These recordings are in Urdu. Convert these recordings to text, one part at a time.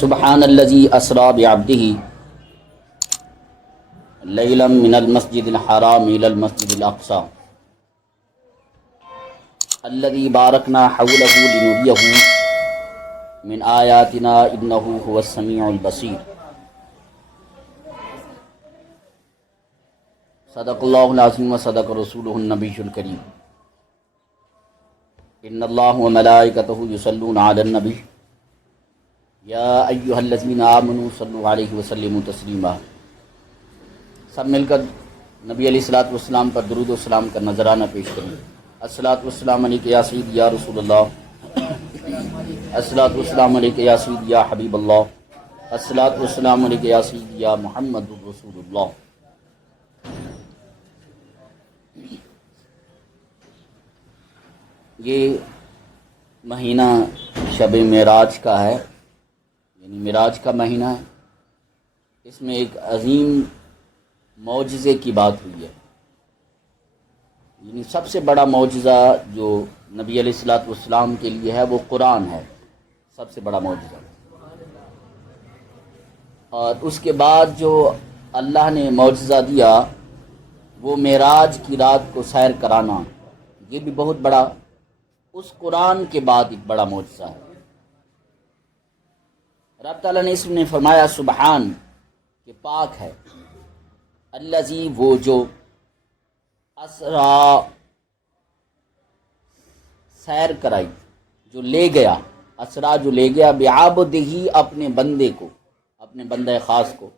سبحان الذي اسرى بعبده ليلا من المسجد الحرام الى المسجد الاقصى الذي باركنا حوله لنريه من آياتنا انه هو السميع البصير. صدق اللہ العظیم وصدق رسولہ النبی الکریم. ان اللہ وملائکتہ یصلون علی النبی یا ایہا الذین آمنوا صلوا علیہ وسلموا تسلیما. سب مل کر نبی علیہ الصلوۃ والسلام پر درود و سلام کا نذرانہ پیش کریں. الصلوۃ والسلام علیک یا سیدی یا رسول اللہ، الصلوۃ والسلام علیک یا سیدی یا حبیب اللہ، الصلوۃ والسلام علیک یا سیدی یا محمد رسول اللہ. یہ مہینہ شب معراج کا ہے، یعنی معراج کا مہینہ ہے. اس میں ایک عظیم معجزے کی بات ہوئی ہے. یعنی سب سے بڑا معجزہ جو نبی علیہ الصلوۃ والسلام کے لیے ہے وہ قرآن ہے، سب سے بڑا معجزہ. اور اس کے بعد جو اللہ نے معجزہ دیا وہ معراج کی رات کو سیر کرانا، یہ بھی بہت بڑا، اس قرآن کے بعد ایک بڑا معجزہ ہے. رب تعالیٰ نے اس میں فرمایا سبحان، کہ پاک ہے، الذی وہ جو، اسرا سیر کرائی، جو لے گیا، اسرا جو لے گیا، بعبدہ اپنے بندے کو، اپنے بندہ خاص کو،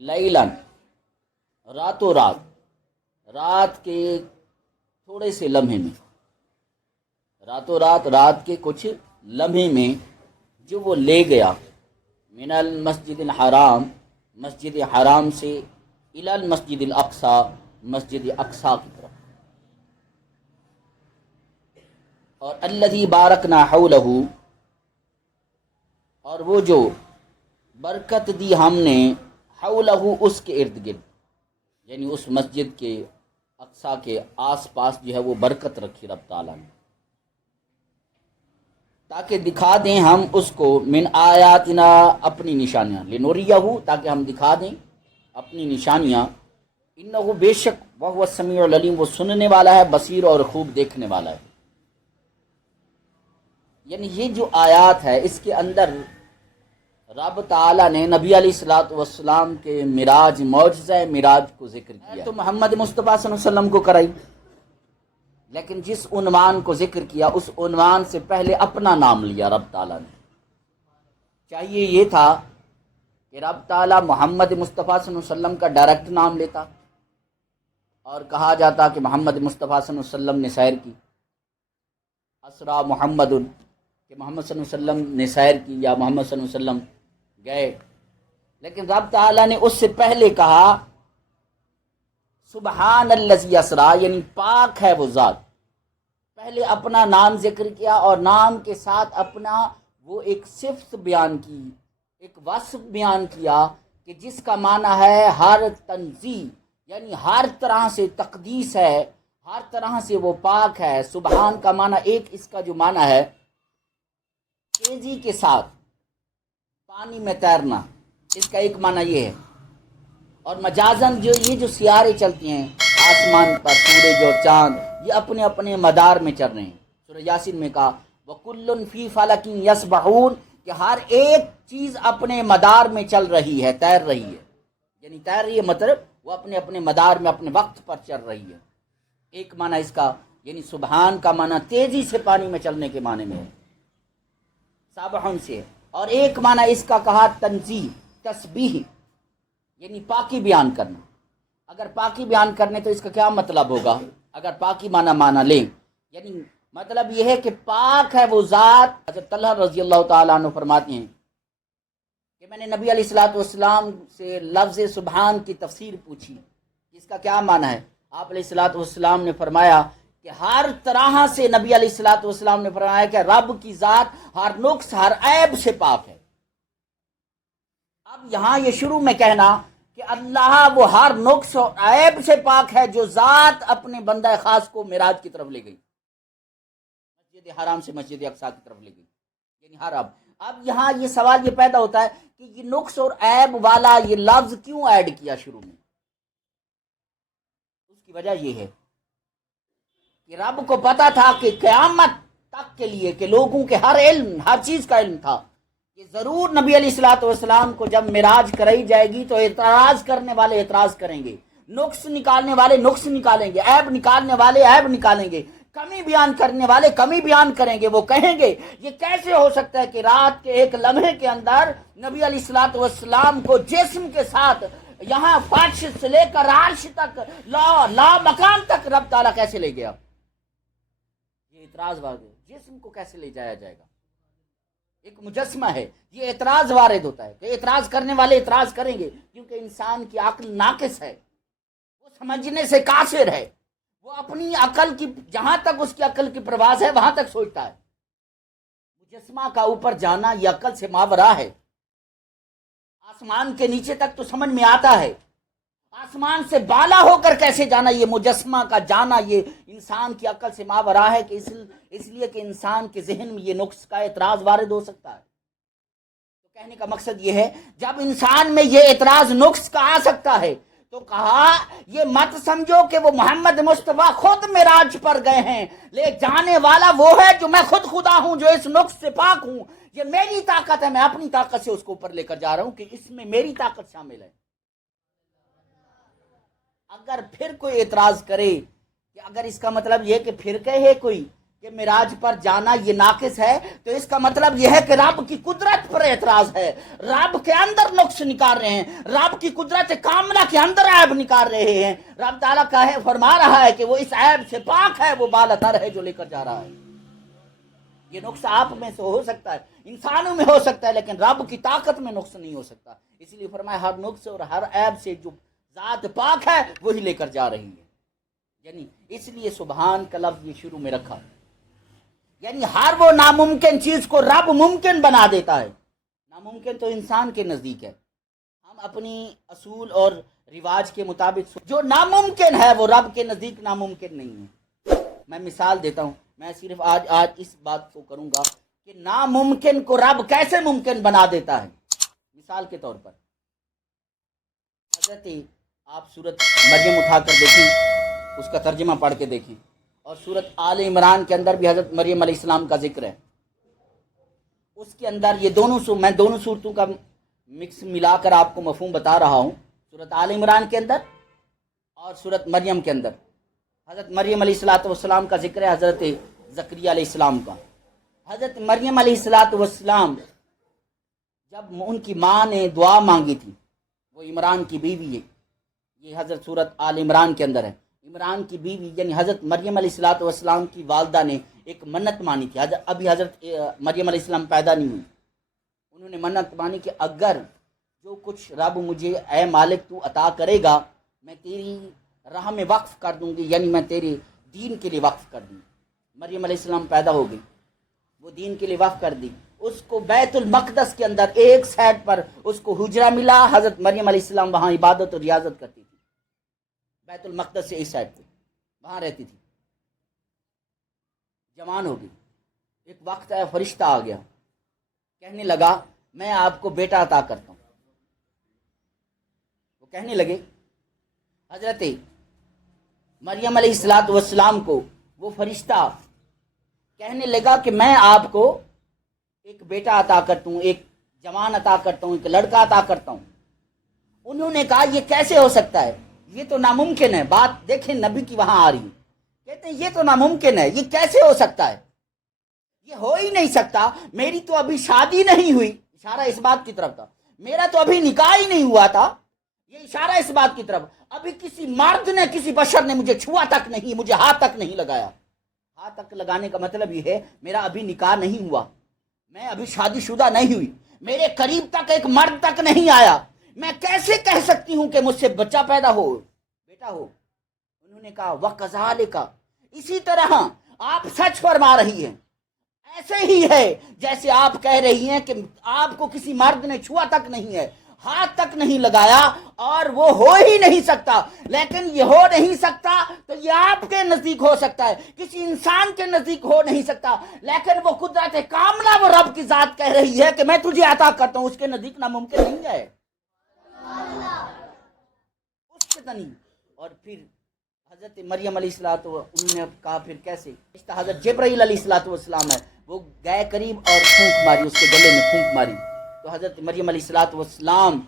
لیلاً راتوں رات، رات کے تھوڑے سے لمحے میں، راتوں رات، رات کے کچھ لمحے میں جو وہ لے گیا، من المسجد الحرام، مسجد حرام سے، الی المسجد الاقصی، مسجد اقصی کی طرف. اور الذی بارکنا حولہ، اور وہ جو برکت دی ہم نے، حولہ اس کے ارد گرد، یعنی اس مسجد کے اقصی کے آس پاس جو ہے وہ برکت رکھی رب تعالیٰ نے، تاکہ دکھا دیں ہم اس کو، من آیاتنا اپنی نشانیاں، لنوریہ تاکہ ہم دکھا دیں اپنی نشانیاں، انہ بے شک وہ السمیع العلیم وہ سننے والا ہے، بصیر اور خوب دیکھنے والا ہے. یعنی یہ جو آیات ہے اس کے اندر رب تعالیٰ نے نبی علیہ الصلوۃ والسلام کے معراج، معجزہ معراج کو ذکر کیا. تو محمد مصطفیٰ صلی اللہ علیہ وسلم کو کرائی، لیکن جس عنوان کو ذکر کیا اس عنوان سے پہلے اپنا نام لیا رب تعالیٰ نے. چاہیے یہ تھا کہ رب تعالیٰ محمد مصطفیٰ صلی اللہ علیہ وسلم کا ڈائریکٹ نام لیتا اور کہا جاتا کہ محمد مصطفیٰ صلی اللہ علیہ وسلم نے سیر کی، اسرا محمد، کہ محمد صلی اللہ علیہ وسلم نے سیر کی یا محمد صلی اللہ علیہ وسلم گئے. لیکن رب تعالیٰ نے اس سے پہلے کہا سبحان الذی اسرا، یعنی پاک ہے وہ ذات. پہلے اپنا نام ذکر کیا اور نام کے ساتھ اپنا وہ ایک صفت بیان کی، ایک وصف بیان کیا کہ جس کا معنی ہے ہر تنزیہ، یعنی ہر طرح سے تقدیس ہے، ہر طرح سے وہ پاک ہے. سبحان کا معنی ایک، اس کا جو معنی ہے تیزی کے ساتھ پانی میں تیرنا، اس کا ایک معنی یہ ہے. اور مجازن جو یہ جو سیارے چلتی ہیں آسمان پر، سورج اور چاند، یہ اپنے اپنے مدار میں چل رہے ہیں. سورہ یاسین میں کہا وَكُلٌّ فِي فَلَكٍ يَسْبَحُونَ، کہ ہر ایک چیز اپنے مدار میں چل رہی ہے، تیر رہی ہے. یعنی تیر رہی ہے مطلب وہ اپنے اپنے مدار میں اپنے وقت پر چل رہی ہے. ایک معنی اس کا، یعنی سبحان کا معنی تیزی سے پانی میں چلنے کے معنی میں ہے، سابحون سے. اور ایک معنی اس کا کہا تنزیہ، تسبیح، یعنی پاکی بیان کرنا. اگر پاکی بیان کرنے تو اس کا کیا مطلب ہوگا؟ اگر پاکی معنی لیں، یعنی مطلب یہ ہے کہ پاک ہے وہ ذات. حضرت طلحہ رضی اللہ تعالیٰ عنہ فرماتے ہیں کہ میں نے نبی علیہ الصلوۃ والسلام سے لفظ سبحان کی تفسیر پوچھی، اس کا کیا معنی ہے. آپ علیہ الصلوۃ والسلام نے فرمایا کہ ہر طرح سے، نبی علیہ الصلوۃ والسلام نے فرمایا کہ رب کی ذات ہر نقص، ہر عیب سے پاک ہے. اب یہاں یہ شروع میں کہنا کہ اللہ وہ ہر نقص اور عیب سے پاک ہے جو ذات اپنے بندہ خاص کو معراج کی طرف لے گئی، مسجد حرام سے مسجد اقصی کی طرف لے گئی. یعنی ہر اب اب یہاں یہ سوال یہ پیدا ہوتا ہے کہ یہ نقص اور عیب والا یہ لفظ کیوں ایڈ کیا شروع میں؟ اس کی وجہ یہ ہے کہ رب کو پتا تھا کہ قیامت تک کے لیے کہ لوگوں کے ہر چیز کا علم تھا کہ ضرور نبی علیہ الصلوۃ والسلام کو جب معراج کرائی جائے گی تو اعتراض کرنے والے اعتراض کریں گے، نقص نکالنے والے نقص نکالیں گے، عیب نکالنے والے عیب نکالیں گے، کمی بیان کرنے والے کمی بیان کریں گے۔ وہ کہیں گے یہ کیسے ہو سکتا ہے کہ رات کے ایک لمحے کے اندر نبی علیہ الصلوۃ والسلام کو جسم کے ساتھ یہاں فرش سے لے کر عرش تک لا مکان تک رب تعالیٰ کیسے لے گیا؟ یہ اعتراض وارد، جسم کو کیسے لے جایا جائے گا؟ ایک مجسمہ ہے، یہ اعتراض وارد ہوتا ہے کہ اعتراض کرنے والے اعتراض کریں گے، کیونکہ انسان کی عقل ناقص ہے، وہ سمجھنے سے قاصر ہے، وہ اپنی عقل کی جہاں تک اس کی عقل کی پرواز ہے وہاں تک سوچتا ہے۔ مجسمہ کا اوپر جانا یہ عقل سے ماورا ہے، آسمان کے نیچے تک تو سمجھ میں آتا ہے، آسمان سے بالا ہو کر کیسے جانا، یہ مجسمہ کا جانا یہ انسان کی عقل سے ماورا ہے، کہ اس لیے کہ انسان کے ذہن میں یہ نقص کا اعتراض وارد ہو سکتا ہے۔ تو کہنے کا مقصد یہ ہے جب انسان میں یہ اعتراض نقص کا آ سکتا ہے تو کہا یہ مت سمجھو کہ وہ محمد مصطفیٰ خود معراج پر گئے ہیں، لے جانے والا وہ ہے جو میں خود خدا ہوں، جو اس نقص سے پاک ہوں، یہ میری طاقت ہے، میں اپنی طاقت سے اس کو اوپر لے کر جا رہا ہوں، کہ اس میں میری طاقت شامل ہے۔ اگر پھر کوئی اعتراض کرے کہ اگر اس کا مطلب یہ کہ پھر کہے کوئی کہ معراج پر جانا یہ ناقص ہے، تو اس کا مطلب یہ ہے کہ رب کی قدرت پر اعتراض ہے، رب کے اندر نقص نکال رہے ہیں، رب کی قدرت کاملہ کے اندر عیب نکال رہے ہیں۔ رب تعالیٰ فرما رہا ہے کہ وہ اس عیب سے پاک ہے، وہ بالاتر ہے جو لے کر جا رہا ہے۔ یہ نقص آپ میں سے ہو سکتا ہے، انسانوں میں ہو سکتا ہے، لیکن رب کی طاقت میں نقص نہیں ہو سکتا، اس لیے فرمایا ہر نقص اور ہر عیب سے جو ذات پاک ہے وہی لے کر جا رہی ہے۔ یعنی اس لیے سبحان کا لفظ یہ شروع میں رکھا، یعنی ہر وہ ناممکن چیز کو رب ممکن بنا دیتا ہے۔ ناممکن تو انسان کے نزدیک ہے، ہم اپنی اصول اور رواج کے مطابق جو ناممکن ہے وہ رب کے نزدیک ناممکن نہیں ہے۔ میں مثال دیتا ہوں، میں صرف آج اس بات کو کروں گا کہ ناممکن کو رب کیسے ممکن بنا دیتا ہے۔ مثال کے طور پر حضرت آپ سورت مریم اٹھا کر دیکھیں، اس کا ترجمہ پڑھ کے دیکھیں، اور سورت آل عمران کے اندر بھی حضرت مریم علیہ السلام کا ذکر ہے۔ اس کے اندر یہ میں دونوں صورتوں کا مکس ملا کر آپ کو مفہوم بتا رہا ہوں، سورت آل عمران کے اندر اور سورت مریم کے اندر حضرت مریم علیہ السلام کا ذکر ہے، حضرت زکریا علیہ السلام کا۔ حضرت مریم علیہ السلام جب ان کی ماں نے دعا مانگی تھی، وہ عمران کی بیوی ہے، یہ حضرت سورت آل عمران کے اندر ہے، عمران کی بیوی یعنی حضرت مریم علیہ السلام کی والدہ نے ایک منت مانی تھی، ابھی حضرت مریم علیہ السلام پیدا نہیں ہوئی، انہوں نے منت مانی کہ اگر جو کچھ رب مجھے اے مالک تو عطا کرے گا میں تیری راہ میں وقف کر دوں گی، یعنی میں تیرے دین کے لیے وقف کر دوں گی۔ مریم علیہ السلام پیدا ہو گئی، وہ دین کے لیے وقف کر دی، اس کو بیت المقدس کے اندر ایک سائڈ پر اس کو حجرہ ملا، حضرت مریم علیہ السلام وہاں عبادت اور ریاضت کرتی تھی، بیت المقدس سے اس سائڈ پہ وہاں رہتی تھی۔ جوان ہو گئی، ایک وقت آیا فرشتہ آ گیا، کہنے لگا میں آپ کو بیٹا عطا کرتا ہوں۔ وہ کہنے لگے حضرت مریم علیہ السلام کو وہ فرشتہ کہنے لگا کہ میں آپ کو ایک بیٹا عطا کرتا ہوں، ایک جوان عطا کرتا ہوں، ایک لڑکا عطا کرتا ہوں۔ انہوں نے کہا یہ کیسے ہو سکتا ہے، یہ تو ناممکن ہے۔ بات دیکھیں نبی کی وہاں آ رہی ہے، کہتے ہیں یہ تو ناممکن ہے، یہ کیسے ہو سکتا ہے، یہ ہو ہی نہیں سکتا، میری تو ابھی شادی نہیں ہوئی، اشارہ اس بات کی طرف تھا، میرا تو ابھی نکاح ہی نہیں ہوا تھا، یہ اشارہ اس بات کی طرف، ابھی کسی مرد نے کسی بشر نے مجھے چھوا تک نہیں، مجھے ہاتھ تک نہیں لگایا۔ ہاتھ تک لگانے کا مطلب یہ ہے میرا ابھی نکاح نہیں ہوا، میں ابھی شادی شدہ نہیں ہوئی، میرے قریب تک ایک مرد تک نہیں آیا، میں کیسے کہہ سکتی ہوں کہ مجھ سے بچہ پیدا ہو، بیٹا ہو۔ انہوں نے کہا وَكَذَلِكَ، اسی طرح آپ سچ فرما رہی ہیں، ایسے ہی ہے جیسے آپ کہہ رہی ہیں کہ آپ کو کسی مرد نے چھوا تک نہیں ہے، ہاتھ تک نہیں لگایا اور وہ ہو ہی نہیں سکتا، لیکن یہ ہو نہیں سکتا تو یہ آپ کے نزدیک ہو سکتا ہے، کسی انسان کے نزدیک ہو نہیں سکتا، لیکن وہ قدرت کاملہ وہ رب کی ذات کہہ رہی ہے کہ میں تجھے عطا کرتا ہوں، اس کے نزدیک ناممکن نہیں ہے، اس کے نہیں۔ اور پھر حضرت مریم علیہ السلام انہوں نے کہا پھر کیسے؟ حضرت جبرائیل علیہ السلام ہے، وہ گئے قریب اور پھونک ماری، اس کے گلے میں پھونک ماری، تو حضرت مریم علیہ السلام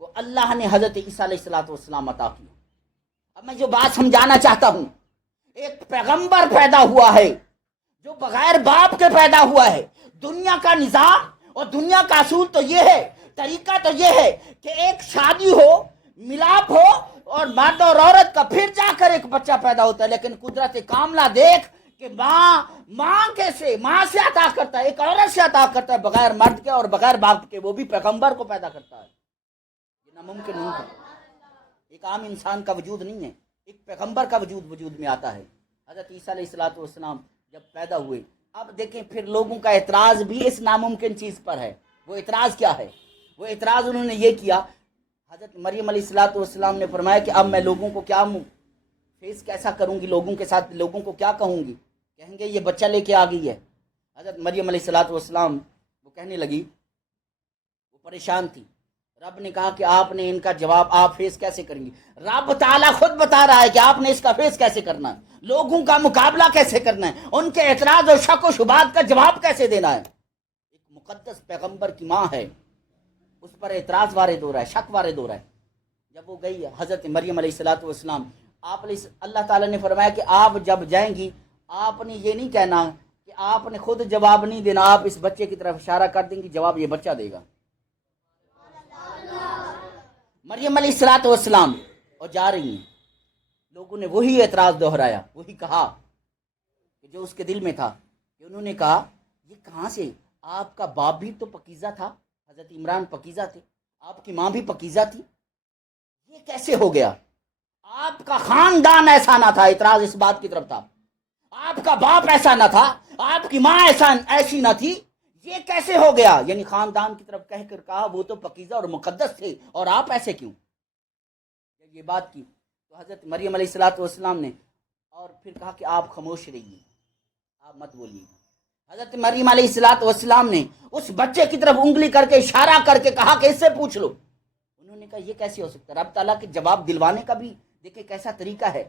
کو اللہ نے حضرت عیسیٰ علیہ السلام عطا کیا۔ اب میں جو بات سمجھانا چاہتا ہوں، ایک پیغمبر پیدا ہوا ہے جو بغیر باپ کے پیدا ہوا ہے۔ دنیا کا نظام اور دنیا کا اصول تو یہ ہے، طریقہ تو یہ ہے کہ ایک شادی ہو، ملاپ ہو اور مرد اور عورت کا پھر جا کر ایک بچہ پیدا ہوتا ہے، لیکن قدرت کاملہ دیکھ کہ ماں کیسے ماں سے عطا کرتا ہے، ایک عورت سے عطا کرتا ہے بغیر مرد کے اور بغیر باپ کے، وہ بھی پیغمبر کو پیدا کرتا ہے، یہ ناممکن نہیں ہے، ایک عام انسان کا وجود نہیں ہے، ایک پیغمبر کا وجود میں آتا ہے۔ حضرت عیسیٰ علیہ السلام جب پیدا ہوئے، اب دیکھیں پھر لوگوں کا اعتراض بھی اس ناممکن چیز پر ہے۔ وہ اعتراض کیا ہے؟ وہ اعتراض انہوں نے یہ کیا، حضرت مریم علیہ السلام نے فرمایا کہ اب میں لوگوں کو کیا فیس کیسا کروں گی، لوگوں کے ساتھ لوگوں کو کیا کہوں گی، کہیں گے یہ بچہ لے کے آ گئی ہے۔ حضرت مریم علیہ السلام وہ کہنے لگی، وہ پریشان تھی، رب نے کہا کہ آپ نے ان کا جواب آپ فیس کیسے کریں گی؟ رب تعالیٰ خود بتا رہا ہے کہ آپ نے اس کا فیس کیسے کرنا ہے، لوگوں کا مقابلہ کیسے کرنا ہے، ان کے اعتراض اور شک و شبہات کا جواب کیسے دینا ہے۔ ایک مقدس پیغمبر کی ماں ہے، اس پر اعتراض وارد ہو رہا ہے، شک وارد ہو رہا ہے۔ جب وہ گئی حضرت مریم علیہ السلام، اللہ تعالیٰ نے فرمایا کہ آپ جب جائیں گی، آپ نے یہ نہیں کہنا کہ آپ نے خود جواب نہیں دینا، آپ اس بچے کی طرف اشارہ کر دیں گی، جواب یہ بچہ دے گا۔ مریم علیہ السلام اور جا رہی ہیں، لوگوں نے وہی اعتراض دہرایا، وہی کہا کہ جو اس کے دل میں تھا، کہ انہوں نے کہا یہ کہاں سے، آپ کا باپ بھی تو پکیزہ تھا، حضرت عمران پکیزہ تھے، آپ کی ماں بھی پکیزہ تھی، یہ کیسے ہو گیا؟ آپ کا خاندان ایسا نہ تھا، اعتراض اس بات کی طرف تھا، آپ کا باپ ایسا نہ تھا، آپ کی ماں ایسی نہ تھی، یہ کیسے ہو گیا؟ یعنی خاندان کی طرف کہہ کر کہا وہ تو پکیزہ اور مقدس تھے اور آپ ایسے کیوں؟ جب یہ بات کی تو حضرت مریم علیہ السلام نے اور پھر کہا کہ آپ خاموش رہیے، آپ مت بولیے۔ حضرت مریم علیہ السلام نے اس بچے کی طرف انگلی کر کے اشارہ کر کے کہا کہ اس سے پوچھ لو۔ انہوں نے کہا یہ کیسے ہو سکتا ہے؟ رب تعالیٰ کے جواب دلوانے کا بھی دیکھیں کیسا طریقہ ہے،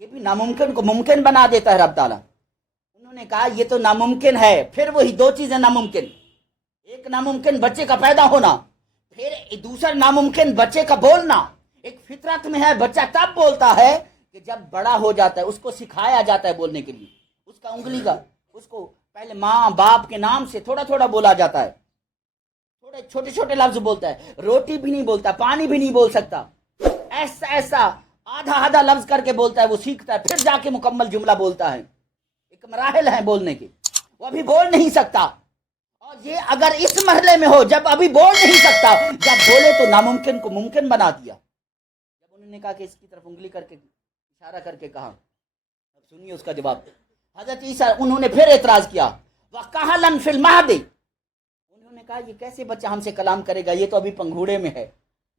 یہ بھی ناممکن کو ممکن بنا دیتا ہے رب تعالیٰ۔ انہوں نے کہا یہ تو ناممکن ہے، پھر وہی دو چیزیں ناممکن، ایک ناممکن بچے کا پیدا ہونا، پھر دوسرا ناممکن بچے کا بولنا۔ ایک فطرت میں ہے بچہ تب بولتا ہے کہ جب بڑا ہو جاتا ہے، اس کو سکھایا جاتا ہے بولنے کے لیے، اس کا انگلی کا، اس کو پہلے ماں باپ کے نام سے تھوڑا تھوڑا بولا جاتا ہے، تھوڑے چھوٹے چھوٹے لفظ بولتا ہے، روٹی بھی نہیں بولتا، پانی بھی نہیں بول سکتا، ایسا آدھا لفظ کر کے بولتا ہے، وہ سیکھتا ہے، پھر جا کے مکمل جملہ بولتا ہے۔ ایک مراحل ہیں بولنے کے، وہ ابھی بول نہیں سکتا، اور یہ اگر اس مرحلے میں ہو جب ابھی بول نہیں سکتا، جب بولے تو ناممکن کو ممکن بنا دیا۔ جب انہوں نے کہا کہ اس کی طرف انگلی کر کے اشارہ کر کے کہا، اب سنیے اس کا جواب۔ حضرت عیسیٰ انہوں نے پھر اعتراض کیا، وَقَهْلًا فِي الْمَهْدِ، انہوں نے کہا یہ کیسے بچہ ہم سے کلام کرے گا، یہ تو ابھی پنگھوڑے میں ہے،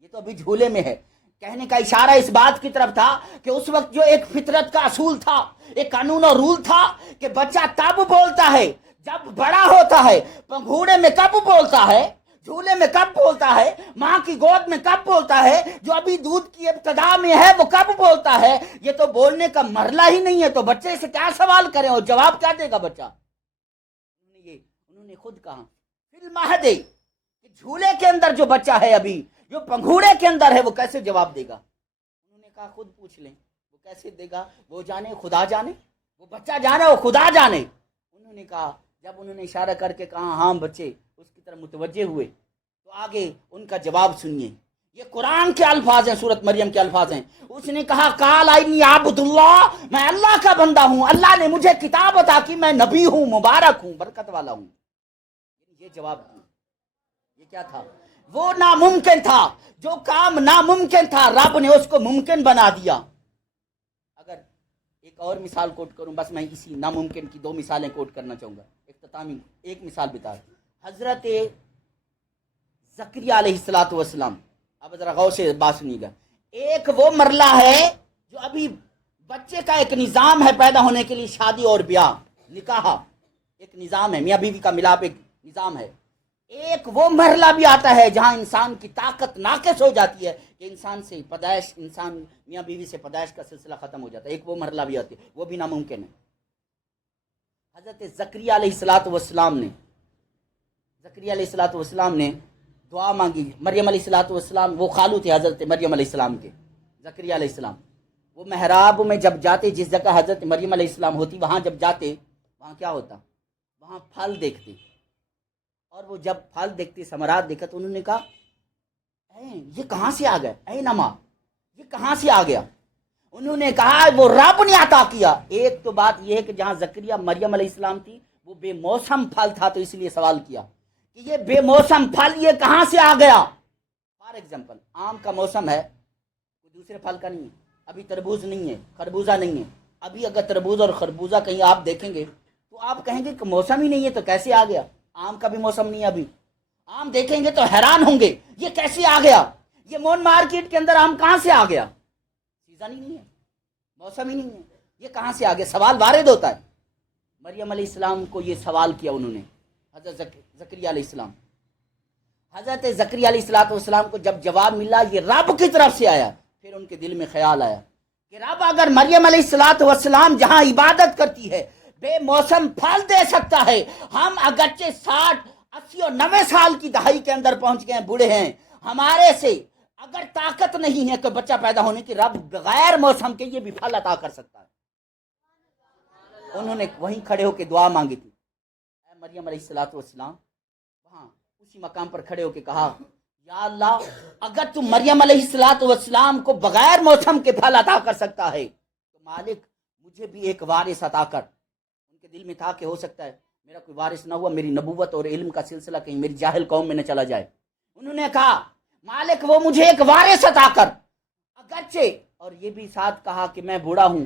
یہ تو ابھی جھولے میں ہے۔ کہنے کا اشارہ اس بات کی طرف تھا کہ اس وقت جو ایک فطرت کا اصول تھا، ایک قانون اور رول تھا کہ بچہ تب بولتا ہے جب بڑا ہوتا ہے، پنگھوڑے میں کب بولتا ہے، جھولے میں کب بولتا ہے، ماں کی گود میں کب بولتا ہے، جو ابھی دودھ کی ابتدا میں ہے وہ کب بولتا ہے۔ یہ تو بولنے کا مرحلہ ہی نہیں ہے، تو بچے سے کیا سوال کریں اور جواب کیا دے گا بچہ؟ انہوں نے خود کہا فی المہد، جھولے کے اندر جو بچہ ہے ابھی، جو پنگھوڑے کے اندر ہے، وہ کیسے جواب دے گا؟ انہوں نے کہا خود پوچھ لیں، وہ کیسے دے گا، وہ جانے خدا جانے، وہ بچہ جانے وہ خدا جانے۔ انہوں نے کہا، جب انہوں نے اشارہ کر کے کہا ہاں بچے اس کی طرف متوجہ ہوئے، تو آگے ان کا جواب سنیے، یہ قرآن کے الفاظ ہیں، سورۃ مریم کے الفاظ ہیں۔ اس نے کہا قال انی عبد اللہ، میں اللہ کا بندہ ہوں، اللہ نے مجھے کتاب عطا کی، میں نبی ہوں، مبارک ہوں، برکت والا ہوں۔ یہ جواب دیا، یہ کیا تھا؟ وہ ناممکن تھا، جو کام ناممکن تھا رب نے اس کو ممکن بنا دیا۔ اگر ایک اور مثال کوٹ کروں، بس میں اسی ناممکن کی دو مثالیں کوٹ کرنا چاہوں گا، اختتامی ایک مثال بتا۔ حضرت زکریا علیہ السلام اب ذرا غور سے بات سنیے گا. ایک وہ مرلہ ہے جو ابھی بچے کا ایک نظام ہے پیدا ہونے کے لیے, شادی اور بیاہ نکاح ایک نظام ہے, میاں بیوی کا ملاپ ایک نظام ہے. ایک وہ مرحلہ بھی آتا ہے جہاں انسان کی طاقت ناقص ہو جاتی ہے کہ انسان سے پیدائش, انسان میاں بیوی سے پیدائش کا سلسلہ ختم ہو جاتا ہے. ایک وہ مرحلہ بھی آتی ہے, وہ بھی ناممکن ہے. حضرت زکریا علیہ السلام نے دعا مانگی. مریم علیہ السلام وہ خالو تھے حضرت مریم علیہ السلام کے, زکریا علیہ السلام. وہ محراب میں جب جاتے, جس جگہ حضرت مریم علیہ السلام ہوتی, وہاں جب جاتے, وہاں کیا ہوتا, وہاں پھل دیکھتے. اور وہ جب پھل دیکھتے, ثمرات دیکھا, تو انہوں نے کہا یہ کہاں سے آ گیا, اے نما یہ کہاں سے آ گیا. انہوں نے کہا وہ رب نے عطا کیا. ایک تو بات یہ ہے کہ جہاں زکریا مریم علیہ السلام تھی وہ بے موسم پھل تھا, تو اس لیے سوال کیا کہ یہ بے موسم پھل یہ کہاں سے آ گیا. فار ایگزامپل, آم کا موسم ہے, کوئی دوسرے پھل کا نہیں ہے. ابھی تربوز نہیں ہے, خربوزہ نہیں ہے. ابھی اگر تربوز اور خربوزہ کہیں آپ دیکھیں گے تو آپ کہیں گے کہ موسم ہی نہیں ہے, تو کیسے آ گیا. آم کا بھی موسم نہیں ہے. ابھی آم دیکھیں گے تو حیران ہوں گے یہ کیسے آ گیا, یہ مون مارکیٹ کے اندر آم کہاں سے آ گیا. سیزن ہی نہیں ہے, موسم ہی نہیں ہے, یہ کہاں سے آ گیا. سوال وارد ہوتا ہے. مریم علیہ السلام کو یہ سوال کیا انہوں نے, حضرت زکریا علیہ السلام. حضرت زکریا علیہ السلام کو جب جواب ملا یہ رب کی طرف سے آیا, پھر ان کے دل میں خیال آیا کہ رب اگر مریم علیہ السلام جہاں عبادت کرتی ہے بے موسم پھل دے سکتا ہے, ہم اگرچہ 60, 80 اور 90 سال کی دہائی کے اندر پہنچ گئے ہیں, بوڑھے ہیں, ہمارے سے اگر طاقت نہیں ہے تو بچہ پیدا ہونے کی, رب بغیر موسم کے یہ بھی پھل عطا کر سکتا ہے. انہوں نے وہیں کھڑے ہو کے دعا مانگی تھی. اے مریم علیہ السلام وہاں اسی مقام پر کھڑے ہو کے کہا یا اللہ اگر تم مریم علیہ السلام کو بغیر موسم کے پھل عطا کر سکتا ہے تو مالک مجھے بھی ایک وارث عطا کر. ان کے دل میں تھا کہ ہو سکتا ہے میرا کوئی وارث نہ ہوا, میری نبوت اور علم کا سلسلہ کہیں میری جاہل قوم میں نہ چلا جائے. انہوں نے کہا مالک وہ مجھے ایک وارث عطا کر, اگرچہ, اور یہ بھی ساتھ کہا کہ میں بوڑھا ہوں,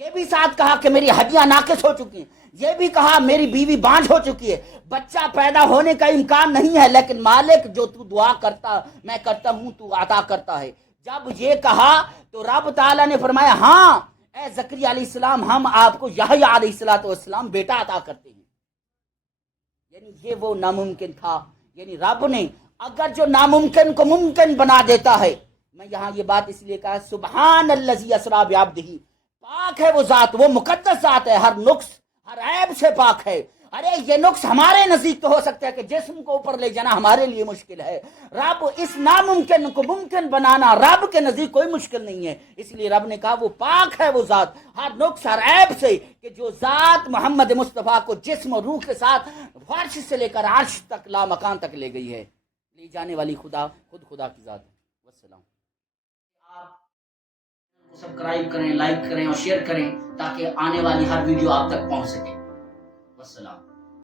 یہ بھی ساتھ کہا کہ میری ہڈیاں ناقص ہو چکی ہیں, یہ بھی کہا میری بیوی بانجھ ہو چکی ہے, بچہ پیدا ہونے کا امکان نہیں ہے, لیکن مالک جو تو دعا کرتا میں کرتا ہوں تو عطا کرتا ہے. جب یہ کہا تو رب تعالیٰ نے فرمایا ہاں اے زکریا علیہ السلام ہم آپ کو یحییٰ علیہ السلام بیٹا عطا کرتے ہیں. یعنی یہ وہ ناممکن تھا, یعنی رب نے اگر جو ناممکن کو ممکن بنا دیتا ہے. میں یہاں یہ بات اس لیے کہا سبحان الذی اسریٰ بعبدہ, پاک ہے وہ ذات, وہ مقدس ذات ہے, ہر نقص ہر عیب سے پاک ہے. ارے یہ نقص ہمارے نزدیک تو ہو سکتا ہے کہ جسم کو اوپر لے جانا ہمارے لیے مشکل ہے, رب اس ناممکن کو ممکن بنانا رب کے نزدیک کوئی مشکل نہیں ہے. اس لیے رب نے کہا وہ پاک ہے وہ ذات ہر نقص ہر عیب سے, کہ جو ذات محمد مصطفیٰ کو جسم اور روح کے ساتھ فرش سے لے کر عرش تک لا مکان تک لے گئی ہے. لے جانے والی خدا خود خدا کی ذات ہے. والسلام. سبسکرائب کریں, لائک کریں اور شیئر کریں تاکہ آنے والی ہر ویڈیو آپ تک پہنچ سکے. والسلام.